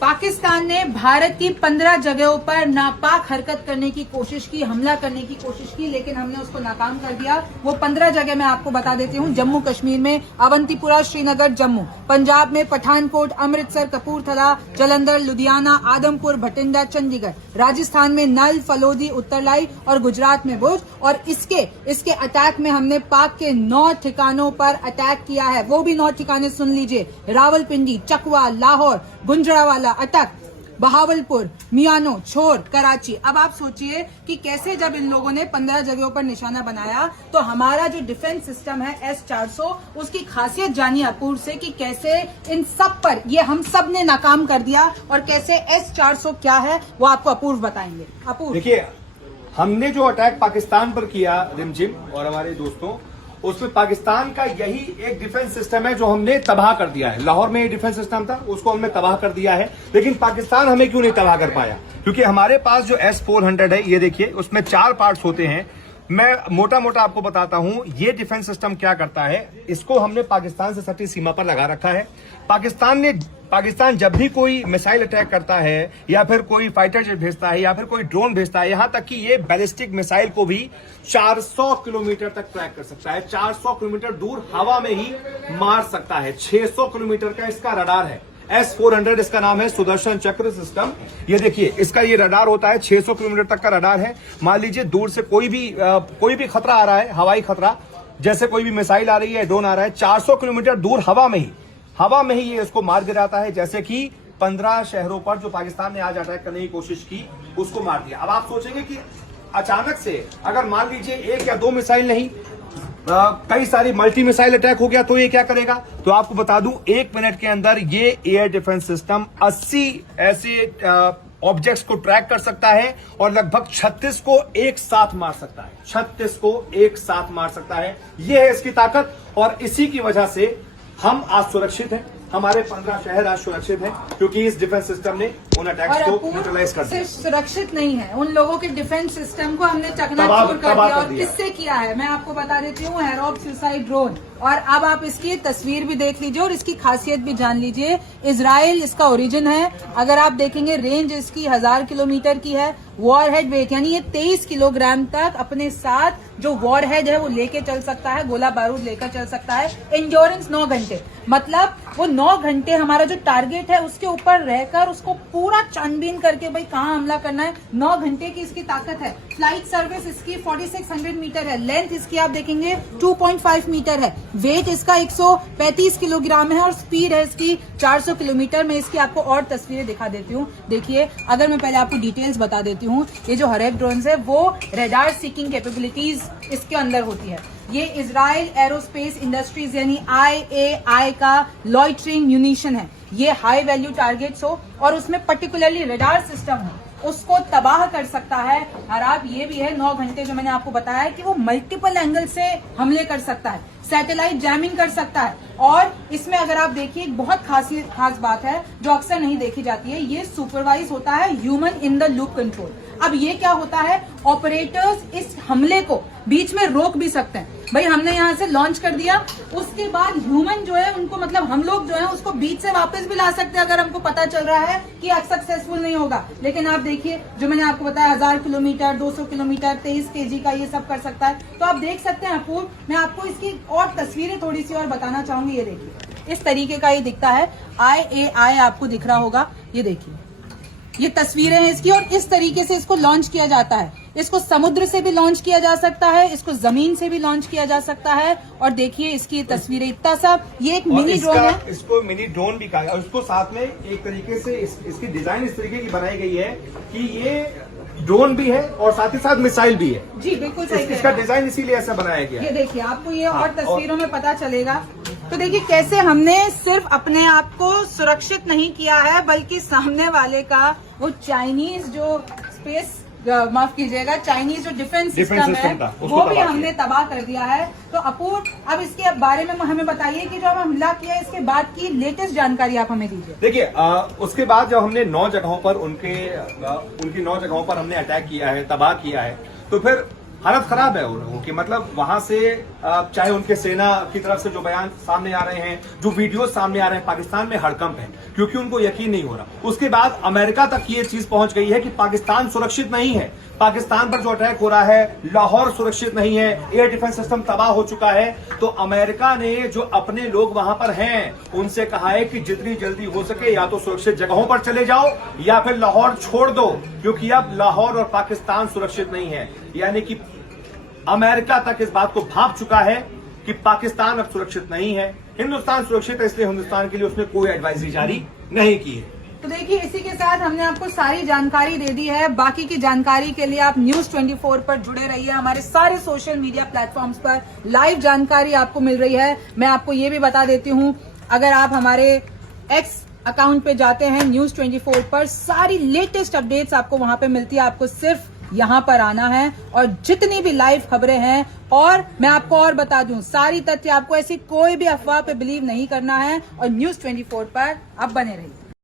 पाकिस्तान ने भारत की 15 जगहों पर नापाक हरकत करने की कोशिश की, हमला करने की कोशिश की, लेकिन हमने उसको नाकाम कर दिया। वो 15 जगह मैं आपको बता देती हूँ। जम्मू कश्मीर में अवंतीपुरा, श्रीनगर, जम्मू। पंजाब में पठानकोट, अमृतसर, कपूरथला, जालंधर, लुधियाना, आदमपुर, भटिंडा, चंडीगढ़। राजस्थान में नल, फलोदी, उत्तरलाई और गुजरात में भुज। और इसके अटैक में हमने पाक के 9 ठिकानों पर अटैक किया है। वो भी 9 ठिकाने सुन लीजिए: रावलपिंडी, चकवा, लाहौर, गुंजरावाला, अटक, बहावलपुर, मियानो, छोर, कराची। अब आप सोचिए कि कैसे जब इन लोगों ने 15 जगहों पर निशाना बनाया तो हमारा जो डिफेंस सिस्टम है S-400, उसकी खासियत जानिए अपूर्व से कि कैसे इन सब पर ये हम सब ने नाकाम कर दिया। और कैसे S-400 क्या है वो आपको अपूर्व बताएंगे। अपूर्व, देखिए, हमने जो अटैक पाकिस्तान पर किया रिमझिम और हमारे दोस्तों, उसमें पाकिस्तान का यही एक डिफेंस सिस्टम है जो हमने तबाह कर दिया है। लाहौर में ये डिफेंस सिस्टम था, उसको हमने तबाह कर दिया है। लेकिन पाकिस्तान हमें क्यों नहीं तबाह कर पाया? क्योंकि हमारे पास जो S-400 है, ये देखिए, उसमें 4 पार्ट्स होते हैं। मैं मोटा मोटा आपको बताता हूं ये डिफेंस सिस्टम क्या करता है। इसको हमने पाकिस्तान से सटी सीमा पर लगा रखा है। पाकिस्तान जब भी कोई मिसाइल अटैक करता है या फिर कोई फाइटर जेट भेजता है या फिर कोई ड्रोन भेजता है, यहां तक कि ये बैलिस्टिक मिसाइल को भी 400 किलोमीटर तक ट्रैक कर सकता है। 400 किलोमीटर दूर हवा में ही मार सकता है। 600 किलोमीटर का इसका रडार है। S-400 इसका नाम है, सुदर्शन चक्र सिस्टम। ये देखिए, इसका ये रडार होता है, 600 किलोमीटर तक का रडार है। मान लीजिए दूर से कोई भी खतरा आ रहा है, हवाई खतरा, जैसे कोई भी मिसाइल आ रही है, ड्रोन आ रहा है, 400 किलोमीटर दूर हवा में ही ये इसको मार गिराता है। जैसे कि 15 शहरों पर जो पाकिस्तान ने आज अटैक करने की कोशिश की, उसको मार दिया। अब आप सोचेंगे कि अचानक से अगर मान लीजिए 1 या 2 मिसाइल नहीं, कई सारी मल्टी मिसाइल अटैक हो गया तो ये क्या करेगा? तो आपको बता दूं, 1 मिनट के अंदर ये एयर डिफेंस सिस्टम 80 ऐसे ऑब्जेक्ट्स को ट्रैक कर सकता है और लगभग 36 को एक साथ मार सकता है। 36 को एक साथ मार सकता है। ये है इसकी ताकत। और इसी की वजह से हम आज सुरक्षित हैं। हमारे 15 शहर आज सुरक्षित हैं क्योंकि इस डिफेंस सिस्टम ने उन अटैक्स को न्यूट्रलाइज कर दिया। सिर्फ सुरक्षित नहीं है, उन लोगों के डिफेंस सिस्टम को हमने चकनाचूर कर दिया। और किससे किया है मैं आपको बता देती हूँ, हैरोप सुसाइड ड्रोन। और अब आप इसकी तस्वीर भी देख लीजिए और इसकी खासियत भी जान लीजिए। इजराइल इसका ओरिजिन है। अगर आप देखेंगे, रेंज इसकी 1000 किलोमीटर की है। वॉरहेड वेट यानी ये 23 किलोग्राम तक अपने साथ जो वॉरहेड है वो लेके चल सकता है, गोला बारूद लेकर चल सकता है। एंड्योरेंस 9 घंटे, मतलब वो 9 घंटे हमारा जो टारगेट है उसके ऊपर रहकर उसको पूरा छानबीन करके भाई कहाँ हमला करना है, 9 घंटे की इसकी ताकत है। फ्लाइट सर्विस इसकी 4600 मीटर है। लेंथ इसकी आप देखेंगे 2.5 मीटर है। वेट इसका 135 किलोग्राम है और स्पीड है इसकी 400 किलोमीटर। मैं इसकी आपको और तस्वीरें दिखा देती हूँ। देखिए, अगर मैं पहले आपको डिटेल्स बता देती हूँ, ये जो हरेफ ड्रोन है वो रेडार सीकिंग कैपेबिलिटीज इसके अंदर होती है। ये इजराइल एरोस्पेस इंडस्ट्रीज यानी IAI का लॉइटरिंग म्यूनिशन है। ये हाई वैल्यू टारगेट्स हो और उसमें पर्टिकुलरली रेडार सिस्टम हो, उसको तबाह कर सकता है। और आप ये भी है 9 घंटे जो मैंने आपको बताया कि वो मल्टीपल एंगल से हमले कर सकता है, सैटेलाइट जैमिंग कर सकता है। और इसमें अगर आप देखिए, एक बहुत खास बात है जो अक्सर नहीं देखी जाती है, ये सुपरवाइज होता है human in the loop control. अब ये क्या होता है, ऑपरेटर्स इस हमले को बीच में रोक भी सकते हैं। भाई हमने यहाँ से लॉन्च कर दिया, उसके बाद ह्यूमन जो है उनको, मतलब हम लोग जो है उसको बीच से वापस भी ला सकते हैं अगर हमको पता चल रहा है कि सक्सेसफुल नहीं होगा। लेकिन आप देखिए, जो मैंने आपको बताया 1000 किलोमीटर, 200 किलोमीटर, 23 kg का ये सब कर सकता है। तो आप देख सकते हैं अपूर्व, मैं आपको इसकी और तस्वीरें थोड़ी सी और बताना चाहूंगी। ये देखिए, इस तरीके का ये दिखता है। IAI आपको दिख रहा होगा, ये देखिए, ये तस्वीरें हैं इसकी। और इस तरीके से इसको लॉन्च किया जाता है। इसको समुद्र से भी लॉन्च किया जा सकता है, इसको जमीन से भी लॉन्च किया जा सकता है। और देखिए इसकी तस्वीरें, इतना सा ये एक मिनी ड्रोन है। इसको मिनी ड्रोन भी कहा है। और इसको साथ में एक तरीके से इसकी डिजाइन इस तरीके की बनाई गई है कि ये ड्रोन भी है और साथ ही साथ मिसाइल भी है। जी बिल्कुल सही। इसका डिजाइन इसीलिए ऐसा बनाया गया है। ये देखिए, आपको ये और तस्वीरों में पता चलेगा। तो देखिए कैसे हमने सिर्फ अपने आप को सुरक्षित नहीं किया है, बल्कि सामने वाले का वो चाइनीज जो स्पेस, माफ कीजिएगा, चाइनीज जो डिफेंस सिस्टम है वो भी हमने तबाह कर दिया है। तो अपूर्व, अब इसके बारे में हमें बताइए कि जो हमने हमला किया इसके बाद की लेटेस्ट जानकारी आप हमें दीजिए। देखिए, उसके बाद जब हमने 9 जगहों पर उनकी 9 जगहों पर हमने अटैक किया है, तबाह किया है, तो फिर हालत खराब है उन लोगों की। मतलब वहां से चाहे उनके सेना की तरफ से जो बयान सामने आ रहे हैं, जो वीडियो सामने आ रहे हैं, पाकिस्तान में हड़कंप है, क्योंकि उनको यकीन नहीं हो रहा। उसके बाद अमेरिका तक ये चीज पहुंच गई है कि पाकिस्तान सुरक्षित नहीं है, पाकिस्तान पर जो अटैक हो रहा है, लाहौर सुरक्षित नहीं है, एयर डिफेंस सिस्टम तबाह हो चुका है। तो अमेरिका ने जो अपने लोग वहां पर हैं उनसे कहा है कि जितनी जल्दी हो सके या तो सुरक्षित जगहों पर चले जाओ या फिर लाहौर छोड़ दो, क्योंकि अब लाहौर और पाकिस्तान सुरक्षित नहीं है। यानी कि अमेरिका तक इस बात को भांप चुका है कि पाकिस्तान अब सुरक्षित नहीं है, हिंदुस्तान सुरक्षित है, इसलिए हिंदुस्तान के लिए उसने कोई एडवाइजरी जारी नहीं की है। तो देखिए, इसी के साथ हमने आपको सारी जानकारी दे दी है। बाकी की जानकारी के लिए आप News 24 पर जुड़े रहिए। हमारे सारे सोशल मीडिया प्लेटफॉर्म्स पर लाइव जानकारी आपको मिल रही है। मैं आपको ये भी बता देती हूँ, अगर आप हमारे एक्स अकाउंट पे जाते हैं News 24 पर, सारी लेटेस्ट अपडेट्स आपको वहां पे मिलती है। आपको सिर्फ यहाँ पर आना है और जितनी भी लाइव खबरें हैं, और मैं आपको और बता दूं, सारी तथ्य, आपको ऐसी कोई भी अफवाह पे बिलीव नहीं करना है और News 24 पर आप बने रहिए।